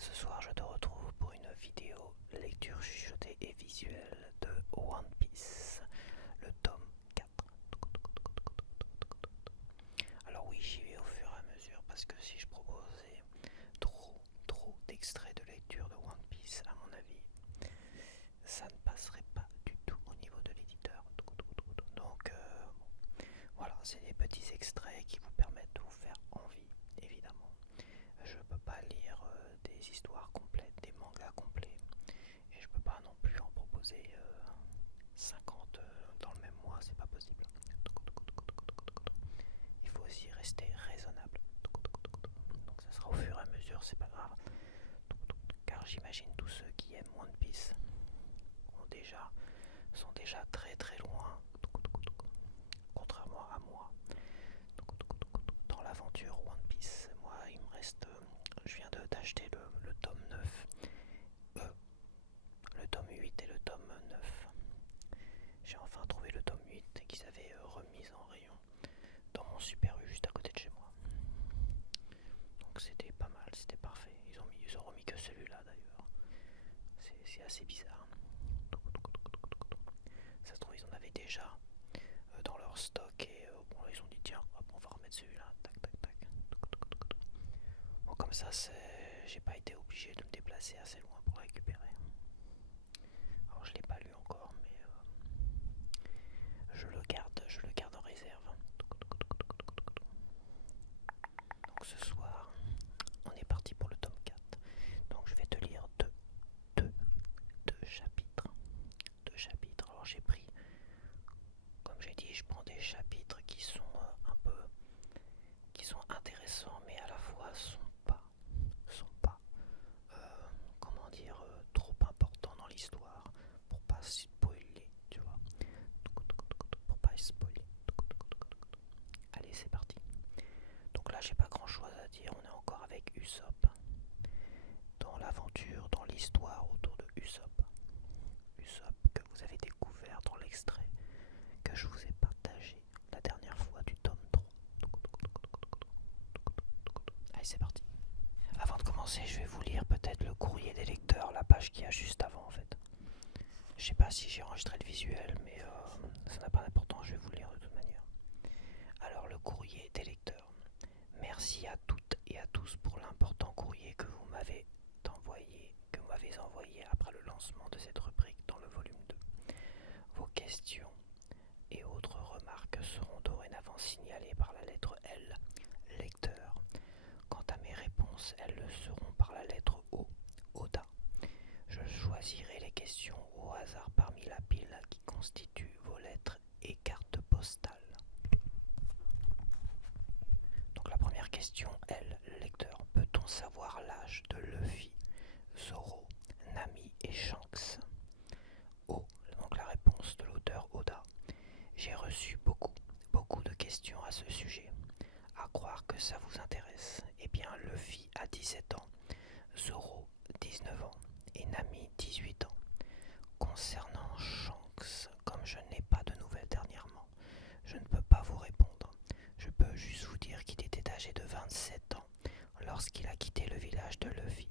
Ce soir, je te retrouve pour une vidéo lecture chuchotée et visuelle de One Piece, le tome 4. Alors oui, j'y vais au fur et à mesure parce que si je proposais trop d'extraits de lecture de One Piece, à mon avis, ça ne passerait pas du tout au niveau de l'éditeur. Donc voilà, c'est des petits extraits qui vous permettent de vous faire envie, évidemment. Je peux pas lire des histoires complètes, des mangas complets, et je peux pas non plus en proposer 50 dans le même mois, c'est pas possible. Il faut aussi rester raisonnable. Donc ça sera au fur et à mesure, c'est pas grave. Car j'imagine tous ceux qui aiment One Piece sont déjà très loin, contrairement à moi. Dans l'aventure One Piece, moi il me reste, je viens d'acheter le tome 9, le tome 8 et le tome 9. J'ai enfin trouvé le tome 8 qu'ils avaient remis en rayon dans mon Super U juste à côté de chez moi. Donc c'était pas mal, c'était parfait. Ils ont remis que celui-là d'ailleurs. C'est assez bizarre. Ça se trouve ils en avaient déjà dans leur stock et bon là ils ont dit tiens hop, on va remettre celui-là. Tac tac tac. Bon comme ça j'ai pas été obligé de me déplacer assez loin pour le récupérer. Alors je l'ai pas lu encore mais je le garde en réserve. Donc ce soir, on est parti pour le tome 4. Donc je vais te lire deux chapitres. Deux chapitres. Alors j'ai pris, comme j'ai dit, je prends des chapitres qui sont qui sont intéressants, mais à la fois sont pas, comment dire, trop importants dans l'histoire pour pas spoiler, tu vois. Pour pas spoiler. Allez, c'est parti. Donc là, j'ai pas grand chose à dire. On est encore avec Usopp. Dans l'aventure, dans l'histoire autour de Usopp. Usopp que vous avez découvert dans l'extrait que je vous ai partagé la dernière fois du tome 3. Allez, c'est parti. Avant de commencer, je vais vous lire peut-être le courrier des lecteurs, la page qu'il y a juste avant en fait. Je sais pas si j'ai enregistré le visuel, mais ça n'a pas d'importance, je vais vous le lire de toute manière. Alors, le courrier des lecteurs. Merci à toutes et à tous pour l'important courrier que vous m'avez envoyé après le lancement de cette rubrique dans le volume 2. Vos questions et autres remarques seront dorénavant signalées par la lettre L, lecteur. Quant à mes réponses, elles le seront par la lettre O, Oda. Je choisirai les questions au hasard parmi la pile qui constitue vos lettres et cartes postales. Donc la première question, L, lecteur. Peut-on savoir l'âge de Luffy, Zoro, Nami et Shanks? O, donc la réponse de l'auteur Oda. J'ai reçu beaucoup de questions à ce sujet. À croire que ça vous intéresse. Eh bien, Luffy a 17 ans, Zoro 19 ans et Nami 18 ans. Concernant Shanks, comme je n'ai pas de nouvelles dernièrement, je ne peux pas vous répondre. Je peux juste vous dire qu'il était âgé de 27 ans lorsqu'il a quitté le village de Luffy.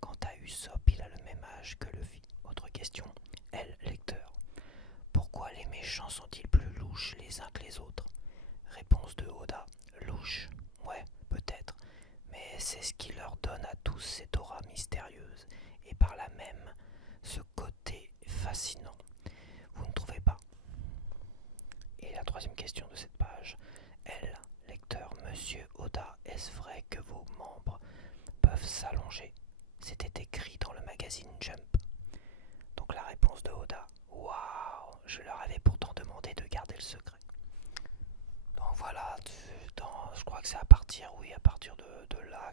Quant à Usopp, il a le même âge que Luffy. Autre question, L, lecteur. Pourquoi les méchants sont-ils plus louches les uns que les autres? Réponse de Oda. Louche, ouais, peut-être, mais c'est ce qui leur donne à tous cette aura mystérieuse et par là même ce côté fascinant. Vous ne trouvez pas? Et la troisième question de cette page. L, lecteur. Monsieur Oda, est-ce vrai que vos membres peuvent s'allonger? C'était écrit dans le magazine Jump. Donc la réponse de Oda. Waouh, je leur avais pourtant demandé de garder le secret. Donc voilà, je crois que c'est à partir de là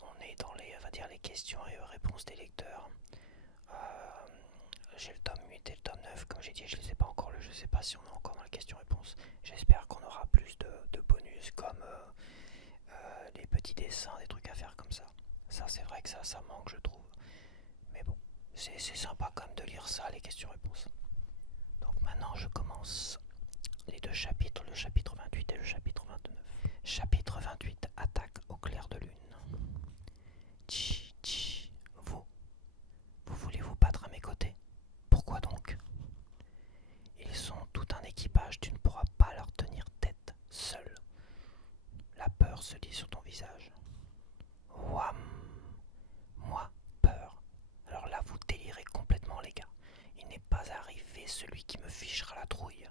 on est dans les questions et réponses des lecteurs. J'ai le tome 8 et le tome 9, comme j'ai dit, je les ai pas encore lus, je sais pas si on est encore dans les questions-réponses. J'espère qu'on aura plus de bonus comme les petits dessins, des trucs à faire comme ça. Ça c'est vrai que ça manque je trouve. Mais bon, c'est sympa quand même de lire ça, les questions-réponses. Donc maintenant je commence les deux chapitres, le chapitre 28 et le chapitre 29. Chapitre 28, attaque au clair de lune. Tchi, tchi. Vous voulez vous battre à mes côtés? Pourquoi donc? Ils sont tout un équipage, tu ne pourras pas leur tenir tête, seul. La peur se lit sur ton visage. Wham! Moi, peur. Alors là, vous délirez complètement, les gars. Il n'est pas arrivé celui qui me fichera la trouille.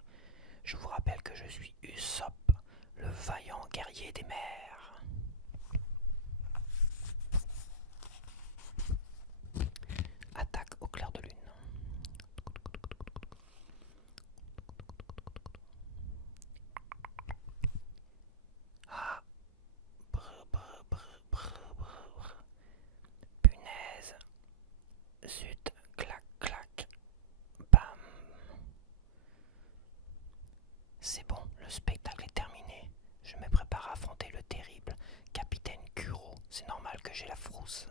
Je vous rappelle que je suis Usopp, le vaillant guerrier des mers. Attaque au clair de lune. Ah, brr, brr, brr, brr, brr. Punaise. Zut, clac, clac. Bam. C'est bon, le spectacle est terminé. Je me prépare à affronter le terrible capitaine Kuro. C'est normal que j'ai la frousse.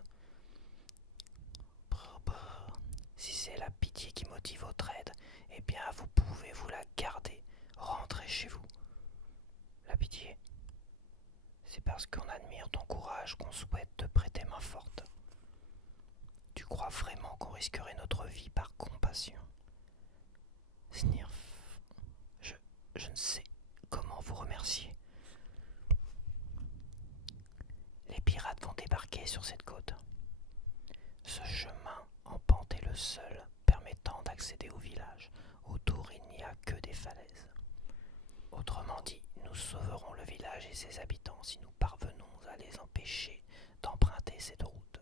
Brr, brr. Si c'est la pitié qui motive votre aide, eh bien vous pouvez vous la garder. Rentrez chez vous. La pitié, c'est parce qu'on admire ton courage qu'on souhaite te prêter main forte. Tu crois vraiment qu'on risquerait notre vie par compassion? Snirf, je ne sais comment vous remercier. Les pirates vont débarquer sur cette côte. Ce chemin en pente est le seul permettant d'accéder au village. Autour, il n'y a que des falaises. Autrement dit, nous sauverons le village et ses habitants si nous parvenons à les empêcher d'emprunter cette route.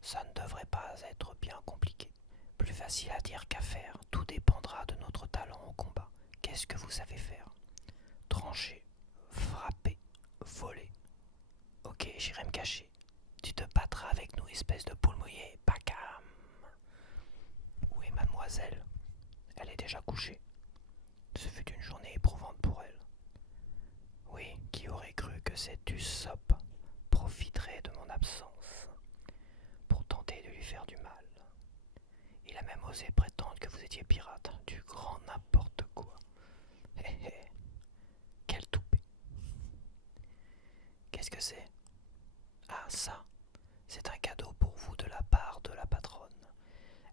Ça ne devrait pas être bien compliqué. Plus facile à dire qu'à faire, tout dépendra de notre talent au combat. Qu'est-ce que vous savez faire? Trancher, frapper, voler. Ok, j'irai me cacher. Tu te battras avec nous, espèce de poule mouillée. Bacam. Où est mademoiselle? Elle est déjà couchée. Ce fut une journée éprouvante pour elle. Oui, qui aurait cru que cet Usopp profiterait de mon absence pour tenter de lui faire du mal. Il a même osé prétendre que vous étiez pirate. Du grand n'importe quoi. Hé hé, quel toupet. Qu'est-ce que c'est? Ah, ça, c'est un cadeau pour vous de la part de la patronne.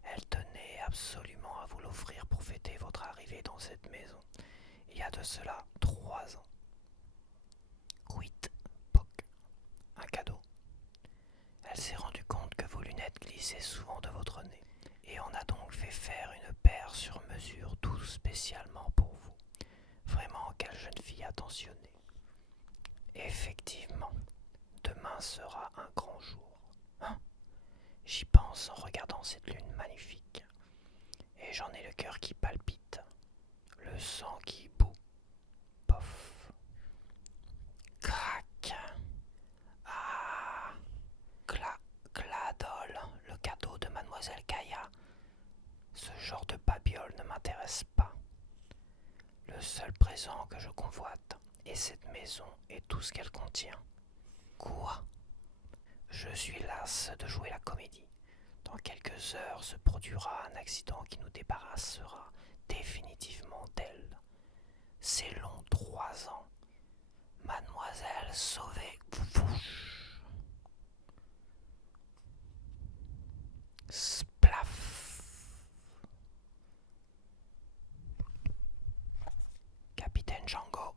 Elle tenait absolument à vous l'offrir pour fêter votre arrivée dans cette maison. Il y a de cela 3 ans. Quit, poc, un cadeau. Elle s'est rendue compte que vos lunettes glissaient souvent de votre nez. Et on a donc fait faire une paire sur mesure, tout spécialement pour vous. Vraiment, quelle jeune fille attentionnée. Effectivement, demain sera un grand jour. Hein? J'y pense en regardant cette lune magnifique. Et j'en ai le cœur qui palpite, le sang qui bout. Pof. Crac. Ah. Cladol, le cadeau de mademoiselle Kaya. Ce genre de babiole ne m'intéresse pas. Le seul présent que je convoite est cette maison et tout ce qu'elle contient. Quoi? Je suis las de jouer la comédie. Dans quelques heures se produira un accident qui nous débarrassera définitivement d'elle. C'est long, 3 ans. Mademoiselle sauvée. Splaf. Capitaine Django,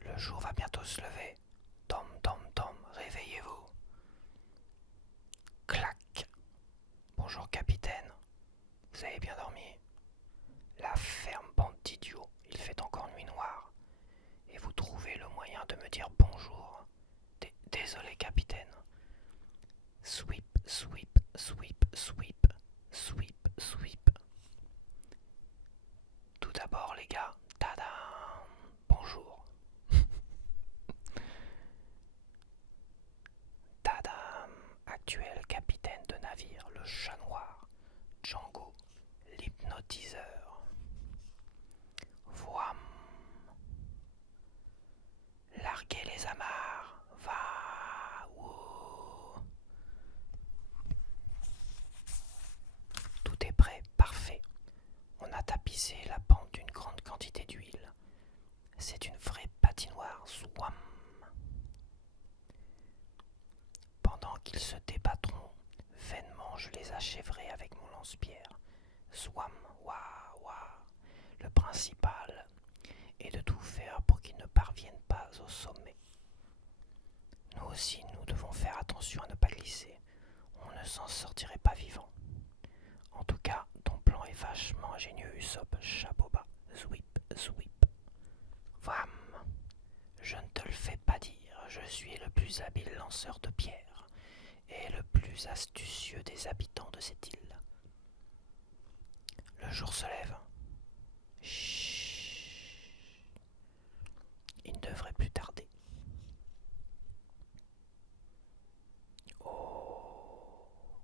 le jour va bientôt se lever. Tom, tom, tom, réveillez-vous. Clac. Bonjour capitaine, vous avez bien dormi? La ferme bande d'idiots, il fait encore nuit noire. Et vous trouvez le moyen de me dire bonjour? Désolé capitaine. Sweep, sweep, sweep, sweep, sweep, sweep. Tout d'abord les gars, tadam, bonjour. Tadam, actuel capitaine de navire, le chat noir, Django, l'hypnotiseur. Voam. Larguez les amarres, va, wouh. Tout est prêt, parfait. On a tapissé la pente d'une grande quantité d'huile. C'est une vraie patinoire, swam. Pendant qu'il se débat patron. Vainement je les achèverai avec mon lance-pierre. Swam, wa, wa. Le principal est de tout faire pour qu'ils ne parviennent pas au sommet. Nous aussi, nous devons faire attention à ne pas glisser. On ne s'en sortirait pas vivant. En tout cas, ton plan est vachement ingénieux, Usopp. Chapeau bas. Zwip, zwip. Vam. Je ne te le fais pas dire, je suis le plus habile lanceur de pierre et le plus astucieux des habitants de cette île. Le jour se lève. Chut. Il ne devrait plus tarder. Oh.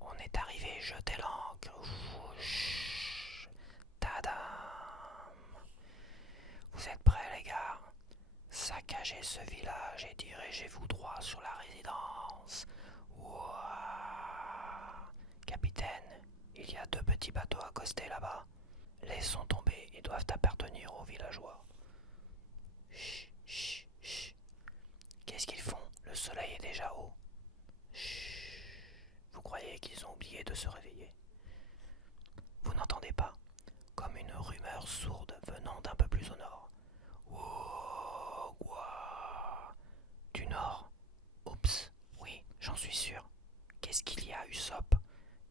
On est arrivé, jetez l'ancre. Wouch. Tadam. Vous êtes prêts les gars? Saccagez ce village et dirigez-vous droit sur la résidence. Ouah. Capitaine, il y a 2 petits bateaux accostés là-bas. Laissons tomber, ils doivent appartenir aux villageois. Chut, chut, chut. Qu'est-ce qu'ils font? Le soleil est déjà haut. Chut. Vous croyez qu'ils ont oublié de se réveiller? Vous n'entendez pas? Comme une rumeur sourde venant d'un peu plus au nord. Wow, wow. Du nord? Oups, oui, j'en suis sûr. Qu'est-ce qu'il y a, Usopp?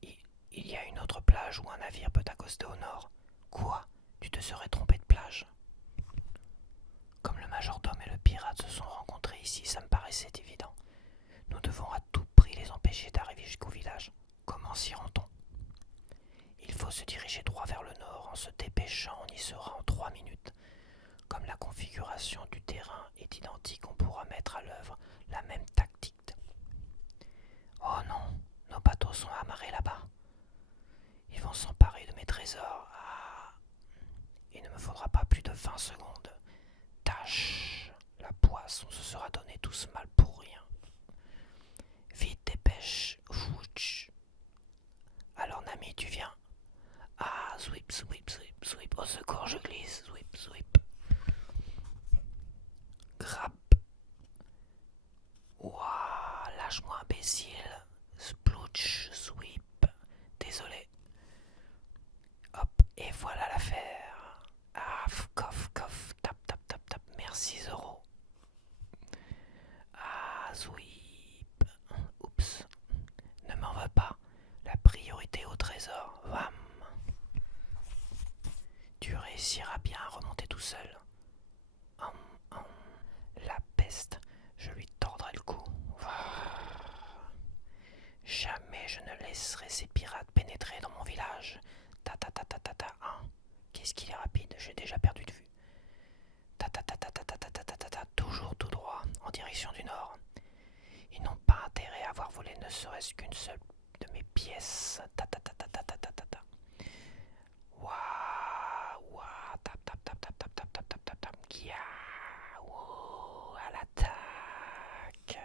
Il y a une autre plage où un navire peut accoster au nord. Quoi? Tu te serais trompé de plage? Comme le majordome et le pirate se sont rencontrés ici, ça me paraissait évident. Nous devons à tout prix les empêcher d'arriver jusqu'au village. Comment s'y rend-on? Il faut se diriger droit vers le nord. En se dépêchant, on y sera en 3 minutes. Comme la configuration du terrain est identique, on pourra mettre à l'œuvre la même tactique. Oh non, nos bateaux sont amarrés là-bas. Ils vont s'emparer de mes trésors. Ah. Il ne me faudra pas plus de 20 secondes. Tâche. La poisse, on se sera donné tout ce mal pour rien. Vite, dépêche. Fouch. Alors, Nami, tu viens? Ah, zwip, zwip, zwip, zwip. Au secours, je glisse. Zwip, zwip. Grab. Ouah, lâche-moi, imbécile. Splooch, sweep. Désolé. Hop, et voilà l'affaire. Ah, coff, coff, tap, tap, tap, tap. Merci, Zoro. Ah, sweep. Oups. Ne m'en va pas. La priorité au trésor. Vam. Tu réussiras bien à remonter tout seul. Hum, hum. La peste. Je lui tordrai le cou. Jamais je ne laisserai ces pirates pénétrer dans mon village. Ta ta ta ta ta ta. Qu'est-ce qu'il est rapide, j'ai déjà perdu de vue. Ta ta ta ta ta ta ta ta ta ta. Toujours tout droit, en direction du nord. Ils n'ont pas intérêt à avoir volé ne serait-ce qu'une seule de mes pièces. Ta ta ta ta ta ta ta ta ta. Waouh, waouh, tap tap tap tap tap tap tap tap tap tap. Kia, wow, à l'attaque.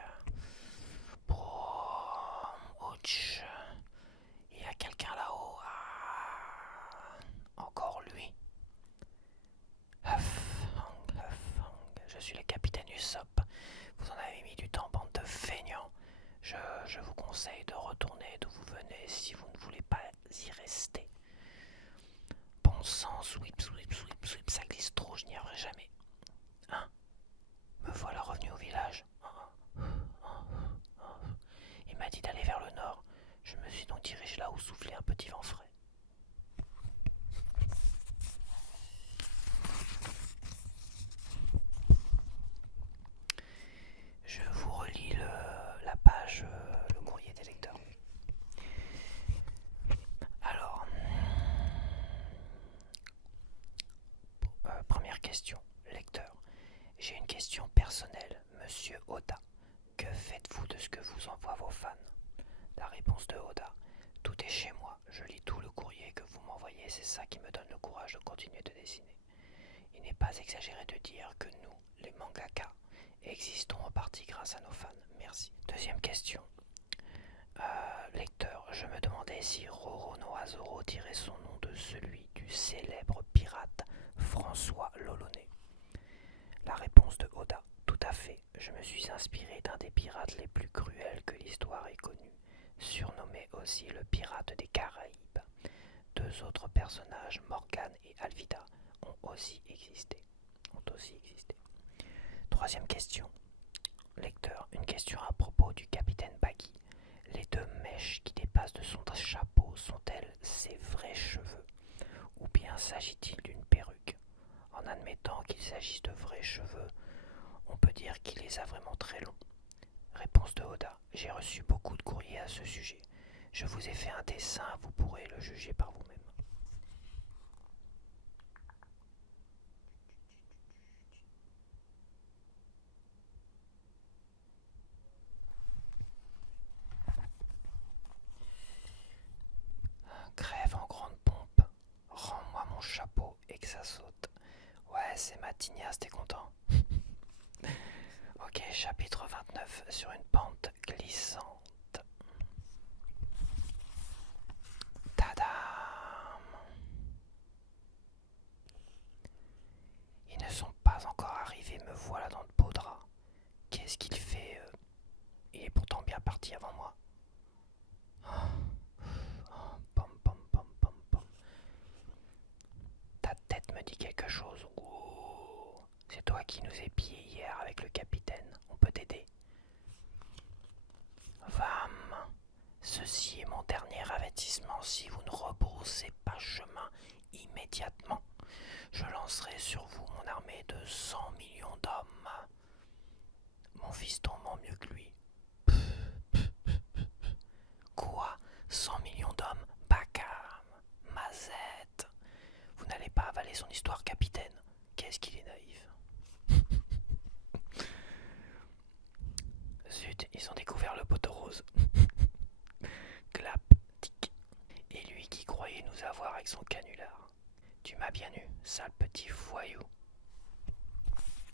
Ouch. Il y a quelqu'un là-haut. Ah. Encore lui. Huff, hang, huff, hang. Je suis le capitaine Usopp. Vous en avez mis du temps, bande de feignants. Je vous conseille de retourner d'où vous venez si vous ne voulez pas y rester. Bon sang, sweep, sweep, sweep, sweep, ça glisse trop, je n'y arriverai jamais. Hein? Me voilà revenu au village. Il m'a dit d'aller vers le nord. Je me suis donc dirigé là où soufflait un petit vent frais. Je vous relis la page, le courrier des lecteurs. Alors, première question, lecteur. J'ai une question personnelle, Monsieur Oda. Que faites-vous de ce que vous envoient vos fans? La réponse de Oda. Tout est chez moi, je lis tout le courrier que vous m'envoyez, c'est ça qui me donne le courage de continuer de dessiner. Il n'est pas exagéré de dire que nous, les mangaka, existons en partie grâce à nos fans. Merci. Deuxième question. Lecteur, je me demandais si Roronoa Zoro tirait son nom de celui du célèbre pirate François l'Olonnais. La réponse de Oda. Tout à à fait. Je me suis inspiré d'un des pirates les plus cruels que l'histoire ait connus, surnommé aussi le pirate des Caraïbes. Deux autres personnages, Morgan et Alvida, ont aussi existé. Troisième question. Lecteur, une question à propos du capitaine Baggy. Les deux mèches qui dépassent de son chapeau sont-elles ses vrais cheveux? Ou bien s'agit-il d'une perruque? En admettant qu'il s'agisse de vrais cheveux, on peut dire qu'il les a vraiment très longs. Réponse de Oda. J'ai reçu beaucoup de courriers à ce sujet. Je vous ai fait un dessin, vous pourrez le juger par vous-même. Crève en grande pompe. Rends-moi mon chapeau et que ça saute. Ouais, c'est ma tignasse, t'es content? Ok, chapitre 29 sur une pente glissante. Tadam! Ils ne sont pas encore arrivés, me voilà dans le pot de rat. Qu'est-ce qu'il fait? Il est pourtant bien parti avant moi. Pom pom pom pom pom. Ta tête me dit quelque chose. Ouh. C'est toi qui nous épiais hier avec le capitaine. On peut t'aider. Vam. Ceci est mon dernier avertissement. Si vous ne rebroussez pas chemin immédiatement, je lancerai sur vous mon armée de 100 millions d'hommes. Mon fiston ment mieux que lui. Quoi? 100 millions d'hommes? Bacam, Mazette. Vous n'allez pas avaler son histoire, capitaine. Qu'est-ce qu'il est naïf. Zut, ils ont découvert le poteau rose. Clap, tic. Et lui qui croyait nous avoir avec son canular. Tu m'as bien eu, sale petit voyou.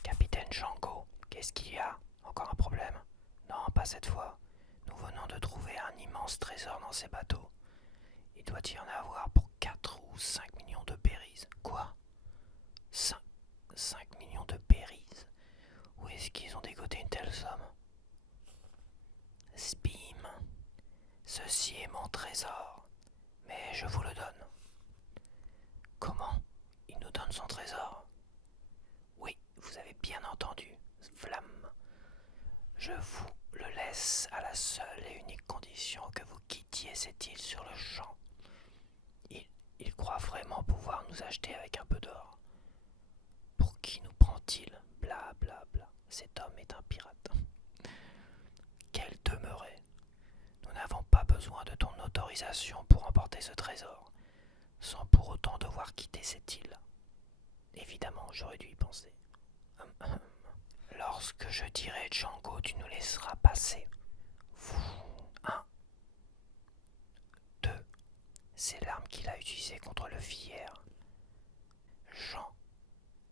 Capitaine Django, qu'est-ce qu'il y a? Encore un problème? Non, pas cette fois. Nous venons de trouver un immense trésor dans ces bateaux. Il doit y en avoir pour 4 ou 5 millions de berries. Quoi? 5 millions de berries? Où est-ce qu'ils ont dégoté une telle somme? Spim. Ceci est mon trésor, mais je vous le donne. Comment? Il nous donne son trésor? Oui, vous avez bien entendu. Flamme. Je vous le laisse à la seule et unique condition que vous quittiez cette île sur le champ. Il croit vraiment pouvoir nous acheter avec un peu d'or. Pour qui nous prend-il? Bla bla bla. Cet homme est un pirate. Quel demeuré. Nous n'avons pas besoin de ton autorisation pour emporter ce trésor, sans pour autant devoir quitter cette île. Évidemment, j'aurais dû y penser. Lorsque je dirai Django, tu nous laisseras passer. Un, deux. C'est l'arme qu'il a utilisée contre le hier. Jean.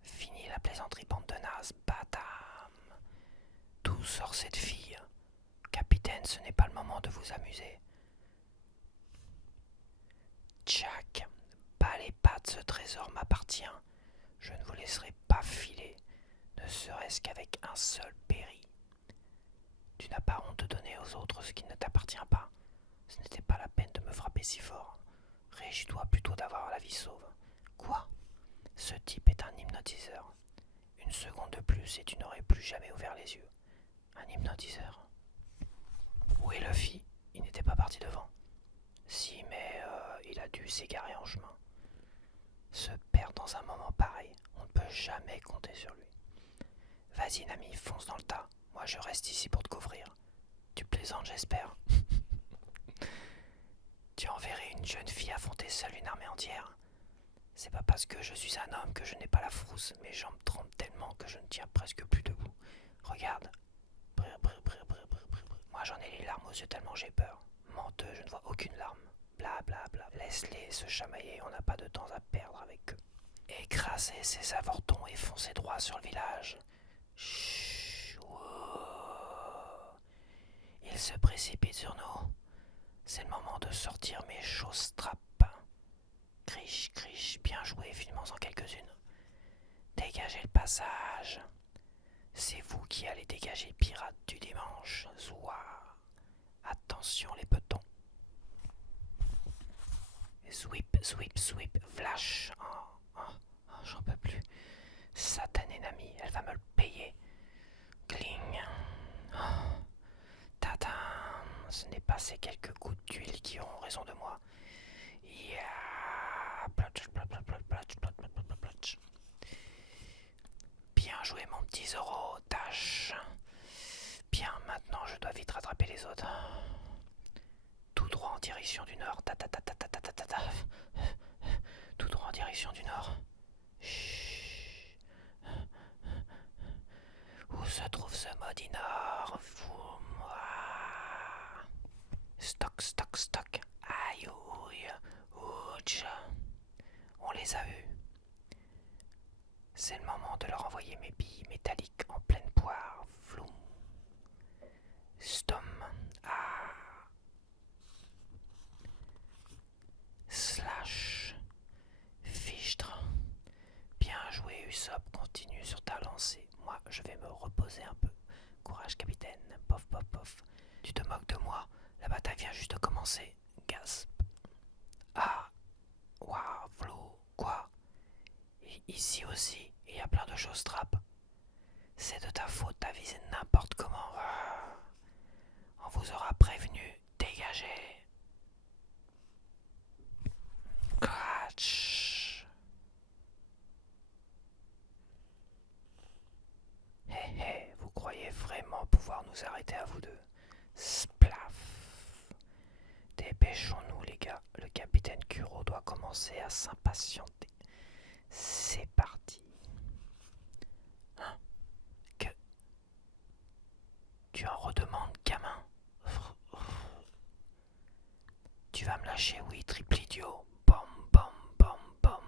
Fini la plaisanterie, bande de nazes. Badam. D'où sort cette fille? Capitaine, ce n'est pas le moment de vous amuser. Jack. Pas les pattes, ce trésor m'appartient. Je ne vous laisserai pas filer, ne serait-ce qu'avec un seul péri. Tu n'as pas honte de donner aux autres ce qui ne t'appartient pas. Ce n'était pas la peine de me frapper si fort. Réjouis-toi plutôt d'avoir la vie sauve. Quoi? Ce type est un hypnotiseur. Une seconde de plus et tu n'aurais plus jamais ouvert les yeux. Un hypnotiseur? Où est Luffy? Il n'était pas parti devant. Si, mais il a dû s'égarer en chemin. Se perdre dans un moment pareil, on ne peut jamais compter sur lui. Vas-y, Nami, fonce dans le tas. Moi, je reste ici pour te couvrir. Tu plaisantes, j'espère. Tu enverrais une jeune fille affronter seule une armée entière? C'est pas parce que je suis un homme que je n'ai pas la frousse. Mes jambes tremblent tellement que je ne tiens presque plus debout. Regarde. Moi, j'en ai les larmes aux yeux tellement j'ai peur. Menteux, je ne vois aucune larme. Bla bla bla. Laisse-les se chamailler, on n'a pas de temps à perdre avec eux. Écrasez ces avortons et foncez droit sur le village. Chut. Ils se précipitent sur nous. C'est le moment de sortir mes chausses trappes. Criche, criche, bien joué, filmons-en quelques-unes. Dégagez le passage. C'est vous qui allez magie pirate du dimanche. Zouah. Attention les petons. Sweep, sweep, sweep, flash. J'en peux plus. Satanée Nami, elle va me le payer. Cling. Tadam. Ce n'est pas ces quelques gouttes d'huile qui auront raison de moi. Yeah. Plotch, plotch, plotch, plotch, plotch, plotch, plotch, plotch. Bien joué mon petit Zoro, tâche. Bien, maintenant je dois vite rattraper les autres. Tout droit en direction du nord. Tout droit en direction du nord. Chut. Où se trouve ce maudit nord? Stock, stock, stock. Aïe, ouille, ouch. On les a eus. C'est le moment de leur envoyer mes billes métalliques en pleine poire. Floum. Stom. Ah. Slash. Fichtre. Bien joué, Usopp. Continue sur ta lancée. Moi, je vais me reposer un peu. Courage, capitaine. Pof, pof, pof. Tu te moques de moi? La bataille vient juste de commencer. Gasp. Ah. Waouh, flou. Quoi? Ici aussi, il y a plein de choses trappes. C'est de ta faute, t'as visé n'importe comment. On vous aura prévenu. Dégagez. Cratch. Hé hé, vous croyez vraiment pouvoir nous arrêter à vous deux? Splaf. Dépêchons-nous les gars, le capitaine Kuro doit commencer à s'impatienter. C'est parti. Hein? Que? Tu en redemandes, gamin? Tu vas me lâcher, oui, triple idiot. Bam, bam, bam, bam.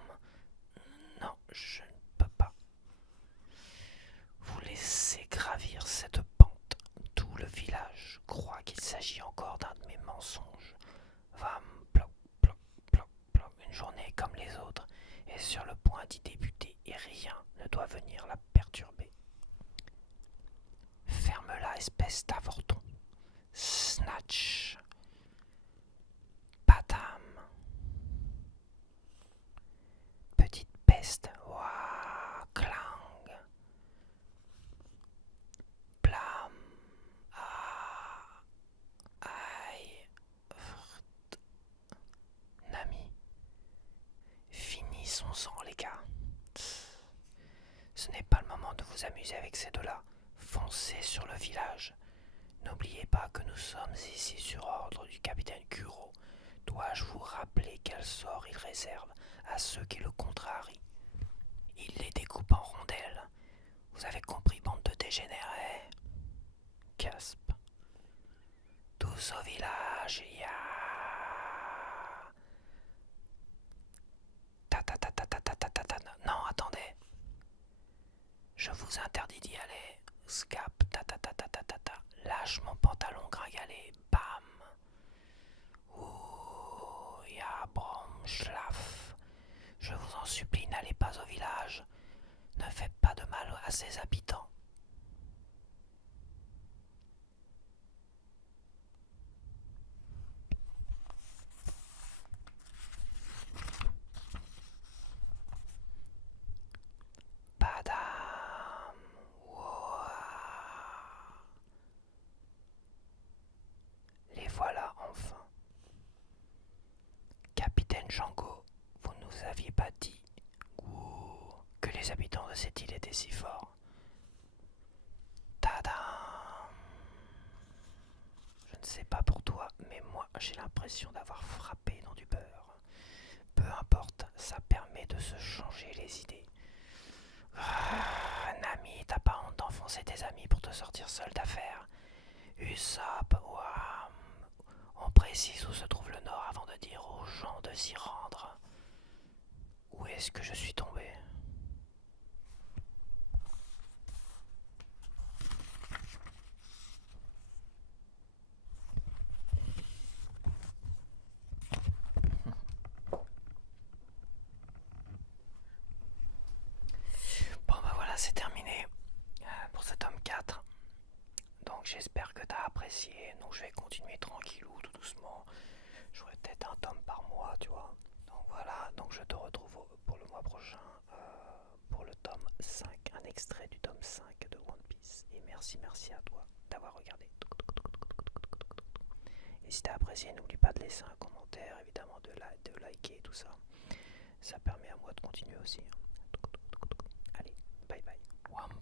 Non, je ne peux pas. Vous laissez gravir cette pente. Tout le village croit qu'il s'agit encore d'un de mes mensonges. Vam, ploc, ploc, ploc, ploc. Une journée comme les autres est sur le point d'y débuter et rien ne doit venir la perturber. Ferme-la, espèce d'avorton. Snatch. Patam. Petite peste. Ouah, clang. Blam. Ah. Aïe. Nami. Finissons-en, les gars. Ce n'est pas le moment de vous amuser avec ces deux-là. Foncez sur le village. N'oubliez pas que nous sommes ici sur ordre du capitaine Kuro. Dois-je vous rappeler quel sort il réserve à ceux qui le contrarient? Il les découpe en rondelles. Vous avez compris, bande de dégénérés? Casp. Tous au village, ya. Ta ta ta ta ta ta ta ta ta. Non, attendez. Je vous interdis d'y aller. Scap, ta ta ta ta ta ta ta. Lâche mon pantalon gringalé. Bam. Ouh, ya brom, schlaf. Je vous en supplie, n'allez pas au village. Ne faites pas de mal à ses habitants. Padam. Ouah. Les voilà enfin. Capitaine Django, vous ne nous aviez pas dit que les habitants de cette île étaient si forts. Tadam! Je ne sais pas pour toi, mais moi j'ai l'impression d'avoir frappé dans du beurre. Peu importe, ça permet de se changer les idées. Ah, Nami, t'as pas honte d'enfoncer tes amis pour te sortir seul d'affaire? Usopp, ouah. On précise où se trouve le nord avant de dire aux gens de s'y rendre. Où est-ce que je suis tombé? Bon bah voilà, c'est terminé pour ce tome 4. j'espère que t'as apprécié. Donc je vais continuer tranquillou, tout doucement. Je ferai peut-être un tome par mois, tu vois. Donc voilà, donc je te retrouve pour le mois prochain pour le tome 5, un extrait du tome 5 de One Piece. Et merci à toi d'avoir regardé. Et si t'as apprécié, n'oublie pas de laisser un commentaire, évidemment de liker tout ça. Ça permet à moi de continuer aussi. Allez, bye bye. One